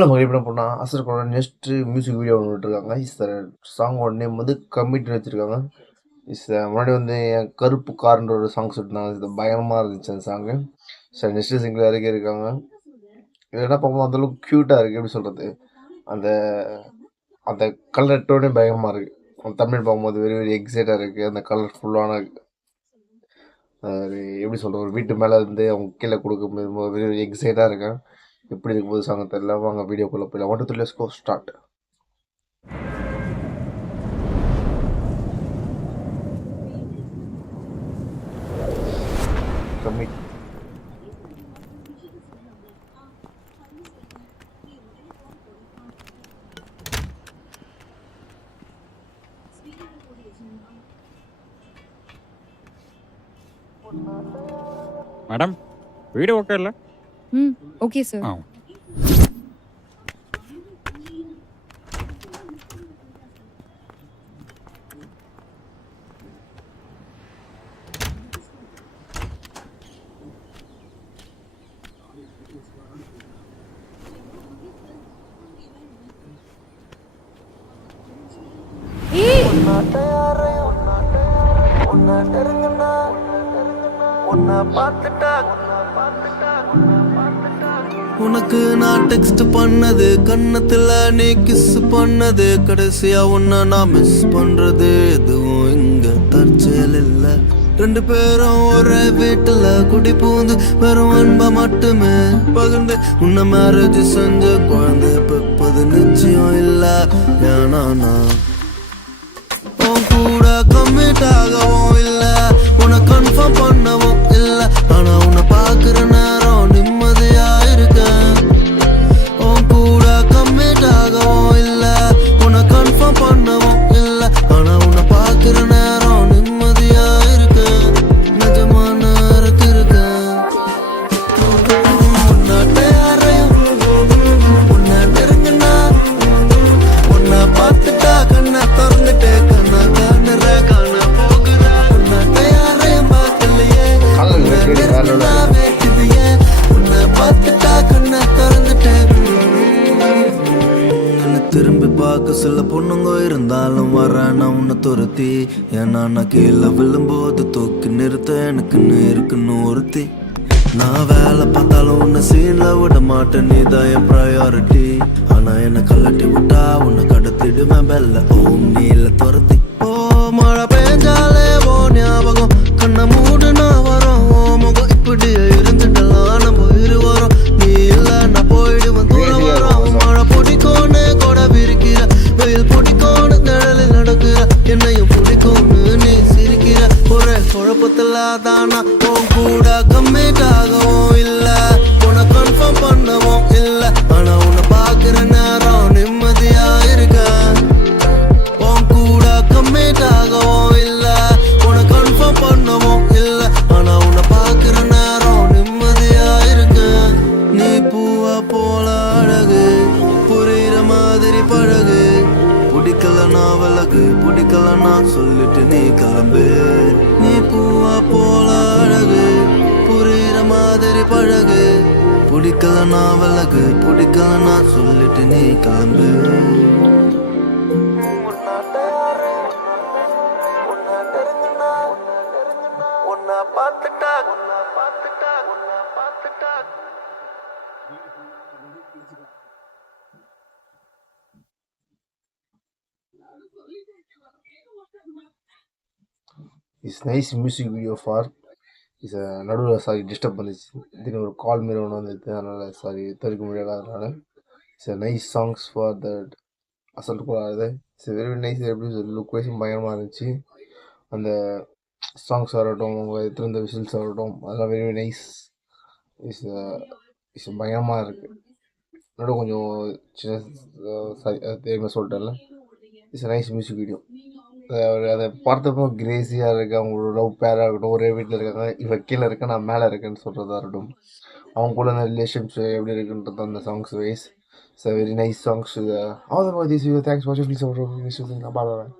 Hello மகளே என்ன பண்ணா அசர்கோட நெக்ஸ்ட் மியூசிக் வீடியோ ஒன்று விட்டுருக்காங்க. சாங்கோட நேம் வந்து கமிட்னு வச்சுருக்காங்க. முன்னாடி வந்து என் கருப்பு கார்ன்ற ஒரு சாங்ஸ் விட்டுருந்தாங்க. இது பயங்கரமாக இருந்துச்சு அந்த சாங்கு. சார் நெக்ஸ்ட் சிங்கிள் இறக்கி இருக்காங்க. இது என்ன பார்ப்போம் அந்தளவுக்கு க்யூட்டாக இருக்குது. எப்படி சொல்கிறது, அந்த அந்த கலர் டோனே பயங்கரமாக இருக்குது. அந்த தமிழ் பார்க்கும்போது வெரி வெரி எக்ஸைட்டாக இருக்குது. அந்த கலர்ஃபுல்லான எப்படி சொல்கிறது, ஒரு வீட்டு மேலே இருந்து அவங்க கீழே கொடுக்கும்போது வெரி வெரி எக்ஸைட்டாக இருக்கேன். எப்படி இருக்கும்போது சாங்க தெரியல. வாங்க வீடியோக்குள்ளே போயிடலாம். 1 2 3 let's go start. Commit. Madam, video okay இல்லை? Okay sir. உனக்கு நான் டெக்ஸ்ட் பண்ணது, கண்ணத்துல நீ கிஸ் பண்ணது, கடைசியா உன்ன நான் மிஸ் பண்றது எதுவும் இங்க தற்செயல் இல்ல. 2 பேரும் ஒரே வீட்டுல குடி பூந்து வெறும் அன்பை மட்டுமே பகிர்ந்து உன்ன மேரேஜ் செஞ்ச குழந்தை பெப்பது நிச்சயம் இல்ல. ஏன்னா நான் உன் கூட கம்மிட் ஆகவும் இல்ல, உன்னை கன்ஃபார்ம் பண்ணவும் இல்ல. ஆனா உன்னை பாக்குற நேரம் நிம்மதியா இருக்கேன். உன் கூட கம்மிட் ஆகவும் இல்ல, உன்னை கன்ஃபார்ம் பண்ணவும் இல்ல. ஆனா உன்னை பாக்குற நேரம் நிம்மதியா இருக்கேன். நிஜமான இருக்கேன். உன்னாட்ட யாரையும் உன்னை நெருங்கினா, உன்னை பார்த்துட்டா கண்ணை திறந்துட்டு கண்ணா காணுற காண போகிற. உன்னாட்ட யாரையும் பார்க்கலையே, வேட்டுவியே, உன்னை பார்த்துட்டா கண்ணை திறந்துட்டு. திரும்பி பார்க்க சில பொண்ணுங்க இருந்தாலும் வரேன் உன்னை துரத்தி. ஏன்னா நான் கீழே விழும்போது தூக்கி நிறுத்த எனக்குன்னு இருக்குன்னு ஒருத்தி. நான் வேலை பார்த்தாலும் உன்னை சீன்ல விட மாட்டேன், நீதான் என் ப்ரையாரிட்டி. ஆனா என்னை கலட்டி விட்டா உன்னை கடத்திடுவேன் பெல்ல ஓம் நீல துரத்தி. ஓ மழை பெஞ்சாலே ஓ ஞாபகம், கண்ணை மூடுனா வரும் ஓ முகம். இப்படியே இருந்துட்டலாம் நம்ம இருவரும், நீ இல்ல நான் போயிடுவேன் தூரம் வரும். மழை பிடிக்கும்னு கூட விரிக்கிற, வெயில் பிடிக்கும்னு நிழலில் நடக்கிற, என்னையும் பிடிக்கும்னு நீ சிரிக்கிற. ஒரே குழப்பத்துல தானா உன் கூட கம்மிட் ஆகவும் இல்ல, உன்னை கன்ஃபார்ம் பண்ணவும் இல்ல. ஆனா உன்னை பாக்குற நேரம் நிம்மதியா இருக்க. உன் கூட கம்மிட் ஆகவும் இல்ல, உன்னை கன்ஃபார்ம் பண்ணவும் இல்ல. ஆனா உன்னை பாக்குற நேரம் நிம்மதியா இருக்க. நீ பூவா போல அழகு, புரியுற மாதிரி பழகு. பிடிக்கலனா விலகு, பிடிக்கலனா சொல்லிட்டு நீ கிளம்பு. நீ பூவா போல அழகு, புரியுற மாதிரி பழகு. பிடிக்கலனா விலகு, பிடிக்கலனா சொல்லிட்டு நீ கிளம்பு. It's nice music video for நடுவில் சாரி டிஸ்டர்ப் பண்ணிச்சு. திடீர்னு ஒரு கால் மாரி ஒன்று வந்துடுது, அதனால் சாரி தவிர்க்க முடியாது. அதனால் nice songs for that assault கூடாது. Very nice. எப்படி லுக் வைஸும் பயங்கரமாக இருந்துச்சு. அந்த சாங்ஸ் ஆகட்டும், அவங்க எடுத்துருந்த விசில்ஸ் ஆகட்டும், அதெல்லாம் வெரி நைஸ். இஸ் இஸ் பயங்கரமாக இருக்குது. என்னோட கொஞ்சம் சின்ன சாரி தெரியுமா சொல்லிட்டேன்ல. It's nice music video. அதை பார்த்தப்போ கிரேஸியாக இருக்குது. அவங்களோட லவ் பேராக இருக்கட்டும், ஒரே வீட்டில் இருக்காங்க, இவன் கீழே இருக்கேன் நான் மேலே இருக்கேன்னு சொல்கிறதா இருக்கட்டும், அவங்க கூட அந்த ரிலேஷன்ஷிப் எப்படி இருக்குன்றது அந்த songs wise. Very nice songs. All the this video. Thanks for வாட்சிங். Please subscribe.